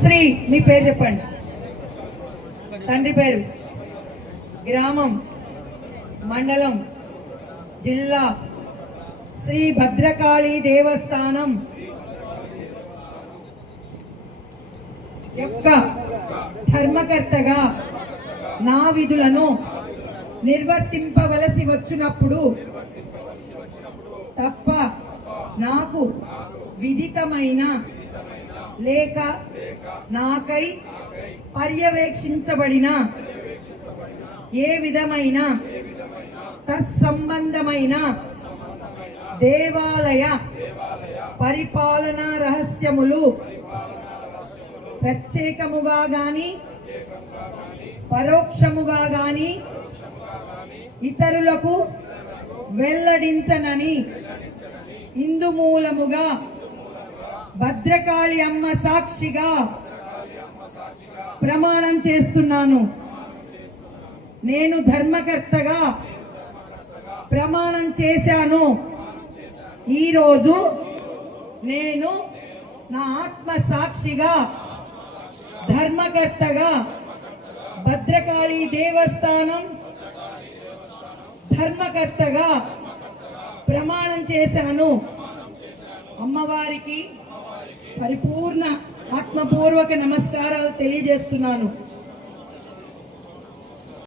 శ్రీ మీ పేరు చెప్పండి. తండ్రి పేరు, గ్రామం, మండలం, జిల్లా. శ్రీ భద్రకాళి దేవస్థానం యొక్క ధర్మకర్తగా నా విధులను నిర్వర్తింపవలసి వచ్చినప్పుడు తప్ప నాకు విదితమైన లేక నాకై పర్యవేక్షించబడిన ఏ విధమైన తత్సంబంధమైన దేవాలయ పరిపాలనా రహస్యములు ప్రత్యేకముగా గాని పరోక్షముగా గాని ఇతరులకు వెల్లడించనని ఇందు మూలముగా భద్రకాళి అమ్మ సాక్షిగా ప్రమాణం చేస్తున్నాను. నేను ధర్మకర్తగా ప్రమాణం చేశాను. ఈరోజు నేను నా ఆత్మ సాక్షిగా ధర్మకర్తగా భద్రకాళి దేవస్థానం ధర్మకర్తగా ప్రమాణం చేశాను. అమ్మవారికి పరిపూర్ణ ఆత్మపూర్వక నమస్కారాలు తెలియజేస్తున్నాను.